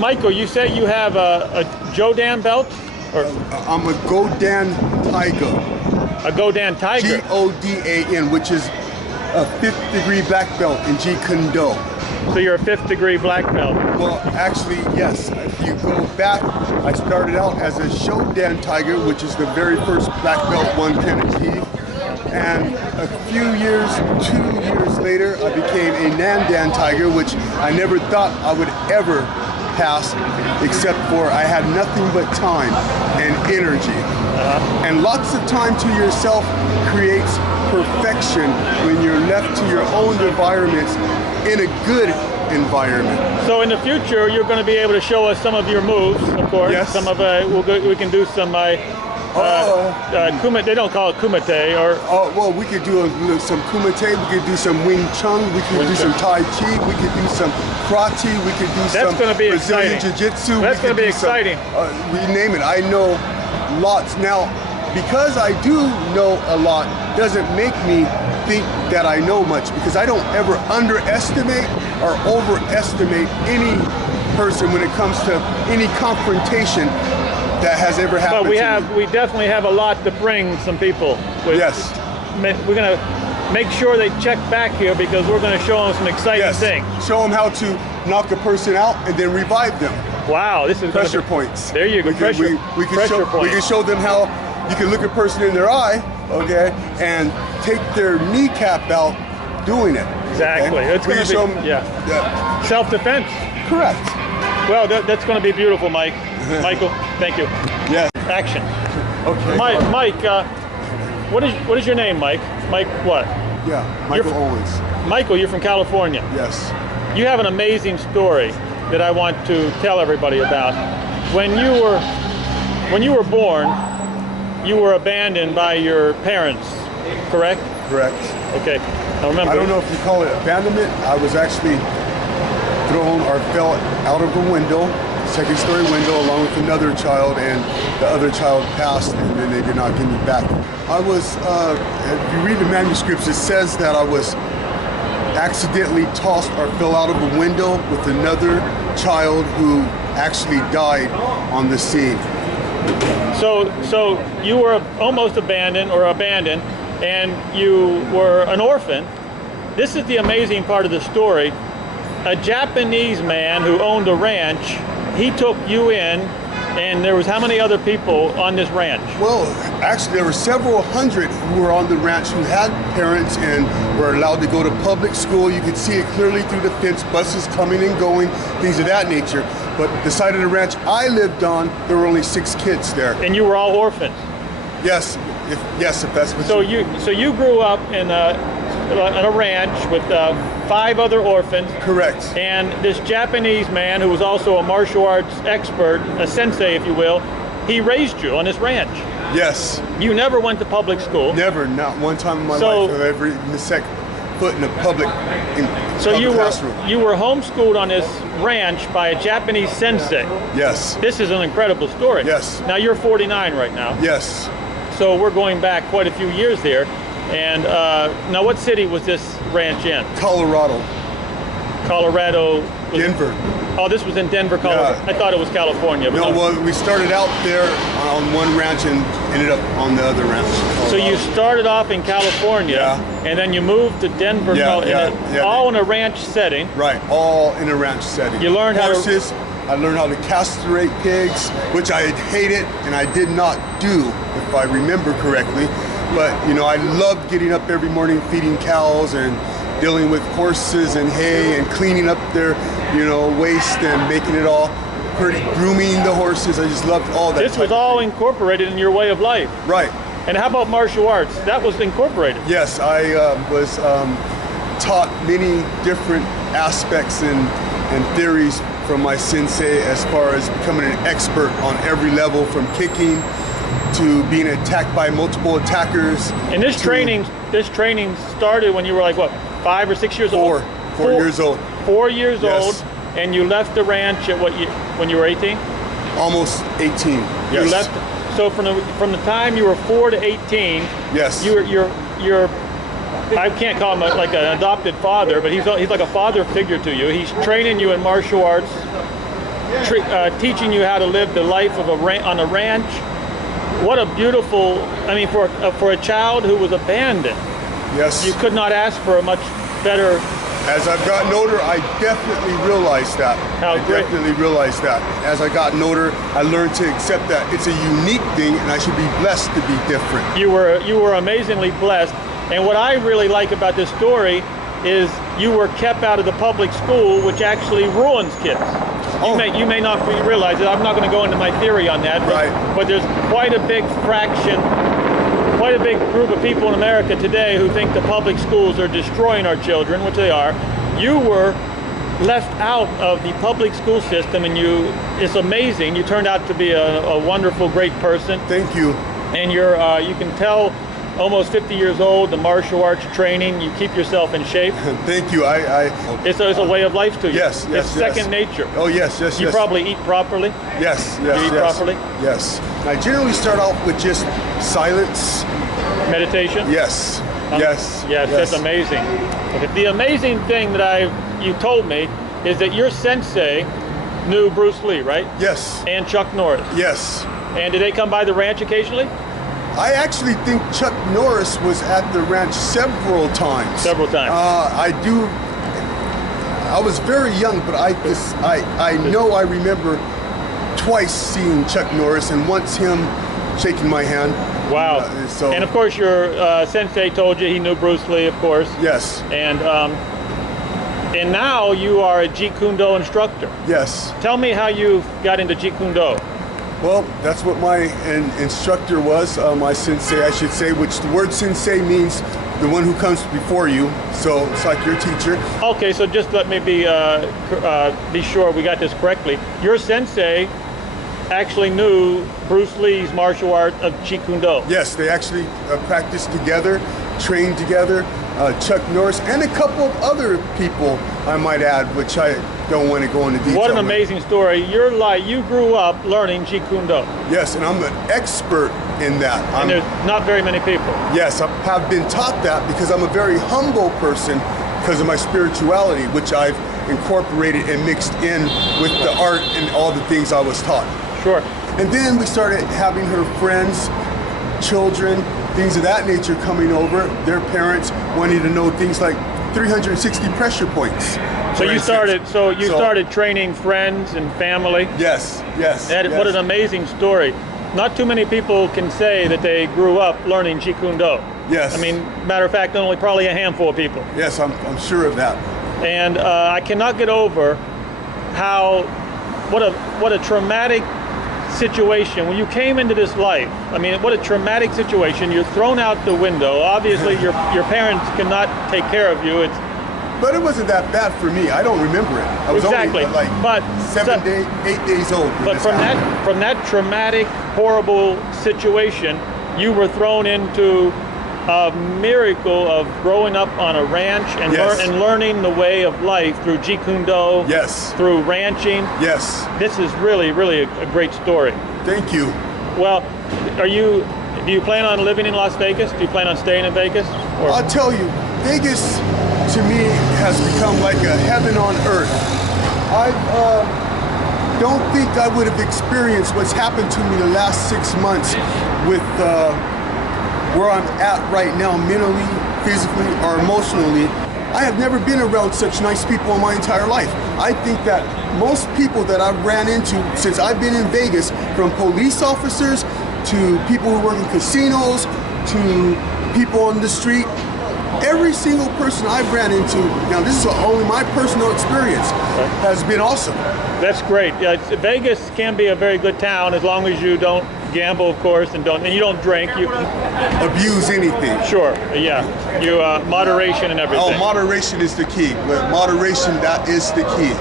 Michael, you said you have a Jodan belt? Or I'm a Godan Tiger. a Godan Tiger? Godan, which is a 5th degree black belt in Jeet Kune. So you're a 5th degree black belt. Well, actually, yes. If you go back, I started out as a Shodan Tiger, which is the very first black belt one can achieve. And a few years, 2 years later, I became a Nandan Tiger, which I never thought I would ever pass, except for I had nothing but time and energy. And lots of time to yourself creates perfection when you're left to your own environments in a good environment. So in the future, you're going to be able to show us some of your moves, of course. Yes. Some of we can do some kumite. They don't call it kumite, or well, we could do some kumite. We could do some Wing Chun. We could do some Tai Chi. We could do some karate. We could do some Brazilian Jiu-Jitsu. That's going to be exciting. We name it. I know lots now. Because I do know a lot doesn't make me think that I know much, because I don't ever underestimate or overestimate any person when it comes to any confrontation that has ever happened. But we definitely have a lot to bring some people. Yes. We're going to make sure they check back here, because we're going to show them some exciting things. Show them how to knock a person out and then revive them. Wow, this is pressure points. There you go. We can show them how you can look a person in their eye, okay, and take their kneecap out doing it. Exactly. Okay? It's going to be self-defense. Correct. Well, that's going to be beautiful, Mike. Michael, thank you. Yes. Action. Okay. Mike, what is your name, Mike? Mike what? Yeah, Michael Owens. Michael, you're from California. Yes. You have an amazing story that I want to tell everybody about. When you were born, you were abandoned by your parents, correct? Correct. Okay. Now remember, I don't know if you call it abandonment. I was actually thrown or fell out of a window, second story window, along with another child, and the other child passed, and then they did not get me back. I was, if you read the manuscripts, it says that I was accidentally tossed or fell out of a window with another child who actually died on the scene. So you were almost abandoned, and you were an orphan. This is the amazing part of the story. A Japanese man who owned a ranch, he took you in, and there was how many other people on this ranch? Well, actually there were several hundred who were on the ranch who had parents and were allowed to go to public school. You could see it clearly through the fence, buses coming and going, things of that nature. But the side of the ranch I lived on, there were only 6 kids there. And you were all orphans? Yes, if that's what so you grew up in a ranch with 5 other orphans. Correct. And this Japanese man, who was also a martial arts expert, a sensei if you will, he raised you on this ranch. Yes. You never went to public school? Never, not one time in my life have I ever even set foot in a public classroom. You were homeschooled on this ranch by a Japanese sensei. Yes. This is an incredible story. Yes. Now you're 49 right now. Yes. So we're going back quite a few years there. And now what city was this ranch in? Colorado. Denver. Oh, this was in Denver, Colorado. Yeah. I thought it was California. No, well, we started out there on one ranch and ended up on the other ranch. So you started off in California, and then you moved to Denver, all in a ranch setting. Right, all in a ranch setting. You learned horses. I learned how to castrate pigs, which I hated and I did not do, if I remember correctly. But, you know, I loved getting up every morning, feeding cows and dealing with horses and hay and cleaning up their, you know, waste and making it all pretty, grooming the horses. I just loved all that. This was all incorporated in your way of life. Right. And how about martial arts? That was incorporated. Yes, I was taught many different aspects and theories from my sensei as far as becoming an expert on every level, from kicking to being attacked by multiple attackers. And this training started when you were like what, 5 or 6 years old? 4 years old. 4 years old, and you left the ranch at when you were 18? Almost 18. Yes. You left. So from the time you were 4 to 18, Yes. you're I can't call him like an adopted father, but he's like a father figure to you. He's training you in martial arts, teaching you how to live the life of on a ranch. What a beautiful, I mean, for a child who was abandoned. Yes. You could not ask for a much better. As I've gotten older, I definitely realized that. How great. Definitely realized that. As I gotten older, I learned to accept that it's a unique thing, and I should be blessed to be different. You were amazingly blessed, and what I really like about this story is you were kept out of the public school, which actually ruins kids. Oh. You may not realize it. I'm not going to go into my theory on that, but there's quite a big fraction. Quite a big group of people in America today who think the public schools are destroying our children, which they are. You were left out of the public school system, and it's amazing. You turned out to be a wonderful, great person. Thank you. And you can tell, almost 50 years old, the martial arts training, you keep yourself in shape. Thank you. It's a way of life to you. Yes, yes, it's yes. second nature. Oh, yes, yes, You yes. probably eat properly. Yes, yes, You eat yes. properly? Yes. I generally start off with just silence. Meditation. Yes, yes. Yes, that's amazing. Okay. The amazing thing that you told me is that your sensei knew Bruce Lee, right? Yes. And Chuck Norris. Yes. And did they come by the ranch occasionally? I actually think Chuck Norris was at the ranch several times. Several times. I was very young, but I know I remember twice seeing Chuck Norris, and once him shaking my hand. Wow. And of course your sensei told you he knew Bruce Lee, of course. Yes. And now you are a Jeet Kune Do instructor. Yes. Tell me how you got into Jeet Kune Do. Well, that's what my instructor was, my sensei, I should say, which the word sensei means the one who comes before you. So it's like your teacher. Okay, so just let me be sure we got this correctly. Your sensei actually knew Bruce Lee's martial art of Jeet Kune Do. Yes, they actually practiced together, trained together. Chuck Norris and a couple of other people, I might add, which I don't want to go into detail. What an amazing story. You grew up learning Jeet Kune Do. Yes, and I'm an expert in that. And there's not very many people. Yes, I have been taught that because I'm a very humble person because of my spirituality, which I've incorporated and mixed in with the art and all the things I was taught. Sure. And then we started having her friends, children, things of that nature coming over, their parents wanting to know things like 360 pressure points. So you started training friends and family. Yes, yes. Yes. What an amazing story. Not too many people can say that they grew up learning Jeet Kune Do. Yes. I mean, matter of fact, only probably a handful of people. Yes, I'm sure of that. And I cannot get over what a traumatic situation when you came into this life. I mean, what a traumatic situation. You're thrown out the window. Obviously, your parents cannot take care of you. But it wasn't that bad for me. I don't remember it. I was only like 8 days old. But from that traumatic, horrible situation, you were thrown into a miracle of growing up on a ranch and, Yes. and learning the way of life through Jeet Kune Do, Yes. through ranching. Yes. This is really, really a great story. Thank you. Well, do you plan on living in Las Vegas? Do you plan on staying in Vegas? Or? I'll tell you, Vegas to me has become like a heaven on earth. I don't think I would have experienced what's happened to me the last 6 months with where I'm at right now, mentally, physically, or emotionally. I have never been around such nice people in my entire life. I think that most people that I've ran into since I've been in Vegas, from police officers to people who work in casinos to people on the street, every single person I've ran into, now this is only my personal experience, has been awesome. That's great. Yeah, Vegas can be a very good town as long as you don't gamble, of course, and you don't drink. You abuse anything. Sure. Yeah. You moderation and everything. Oh, moderation is the key. But moderation, that is the key.